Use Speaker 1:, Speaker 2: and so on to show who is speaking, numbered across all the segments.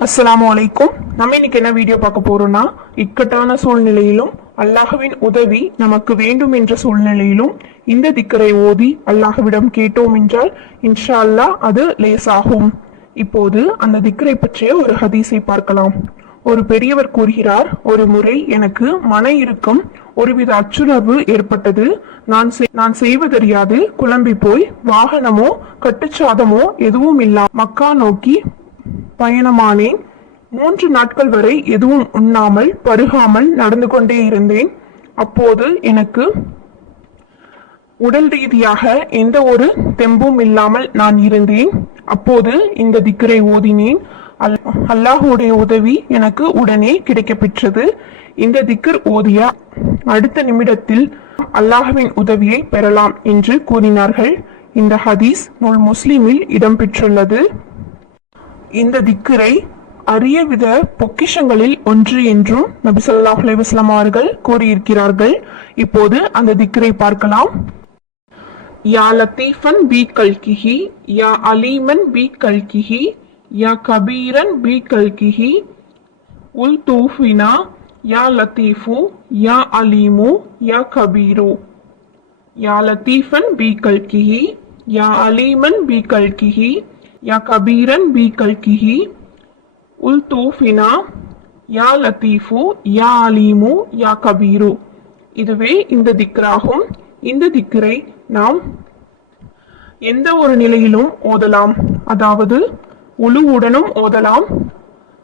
Speaker 1: அஸ்லாம் அலைக்கும் நம்ம இன்னைக்கு என்ன வீடியோ பார்க்க போறோம்னா இக்கட்டான சூழ்நிலையிலும் அல்லாஹுவின் உதவி நமக்கு வேண்டும் என்ற சூழ்நிலையிலும் இந்த திக்கரை ஓதி அல்லாஹுவிடம் கேட்டோம் என்றால் இன்ஷா அல்லாஹ் அது லேசாகும். இப்போது அந்த திக்கரை பற்றிய ஒரு ஹதீஸை பார்க்கலாம். ஒரு பெரியவர் கூறுகிறார் ஒரு முறை எனக்கு மன இறுக்கம் ஒருவித அச்சுணர்வு ஏற்பட்டது. நான் செய்- நான் செய்வதறியாது. குழம்பி போய் வாகனமோ கட்டுச்சாதமோ எதுவும் இல்லா மக்கா நோக்கி பயணமானேன். மூன்று நாட்கள் வரை எதுவும் உண்ணாமல் பருகாமல் நடந்து கொண்டே இருந்தேன். அப்போது எனக்கு உடல் ரீதியாக எந்த ஒரு தெம்பும் இல்லாமல் நான் இருந்தேன். அப்போது இந்த திக்கரை ஓதினேன். அல்- அல்லாஹுடைய உதவி எனக்கு உடனே கிடைக்கப்பெற்றது. இந்த திக்கர் ஓதிய அடுத்த நிமிடத்தில் அல்லாஹுவின் உதவியை பெறலாம் என்று கூறினார்கள். இந்த ஹதீஸ் நூல் முஸ்லிமில் இடம்பெற்றுள்ளது. இந்த திக்கரை அரிய வித பொக்கிஷங்களில் ஒன்று என்றும் நபி ஸல்லல்லாஹு அவர்கள் கூறியிருக்கிறார்கள். இப்போது அந்த திக்கரை பார்க்கலாம். யா லத்தீஃபன் பி கல்கிஹி யா அலீமன் பி கல்கிஹி யா கபீரன் பி கல்கிஹி உல் தூஃபினா யா லத்தீஃபு யா அலீமு யா கபீரு. யா லத்தீஃபன் பி கல்கிஹி யா அலீமன் பி கல்கிஹி யா கபீரன் பி கல்கிஹி. உல் தூஃபினா யா லத்தீஃபு யா அலீமு யா கபீரு. இதுவே இந்த திக்ராகும். இந்த திக்கரை நாம் எந்த ஒரு நிலையிலும் ஓதலாம். அதாவது உழுவுடனும் ஓதலாம்.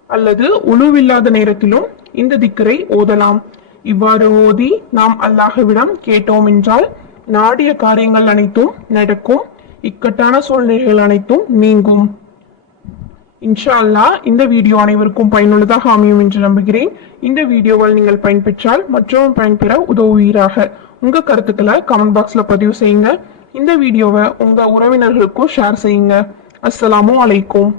Speaker 1: அல்லது உழுவில்லாத நேரத்திலும் இந்த திக்கரை ஓதலாம். இவ்வாறு ஓதி நாம் அல்லாஹுவிடம் கேட்டோம் என்றால் நாடிய காரியங்கள் அனைத்தும் நடக்கும். இக்கட்டான சூழ்நிலைகள் அனைத்தும் நீங்கும். இன்ஷா அல்லாஹ் இந்த வீடியோ அனைவருக்கும் பயனுள்ளதாக அமையும் என்று நம்புகிறேன். இந்த வீடியோவால் நீங்கள் பயன்பெற்றால் மற்றும் பயன்பெற உதவுவீராக. உங்கள் கருத்துக்களை கமெண்ட் பாக்ஸில் பதிவு செய்யுங்க. இந்த வீடியோவை உங்கள் உறவினர்களுக்கும் ஷேர் செய்யுங்க. அஸ்ஸலாமு அலைக்கும்.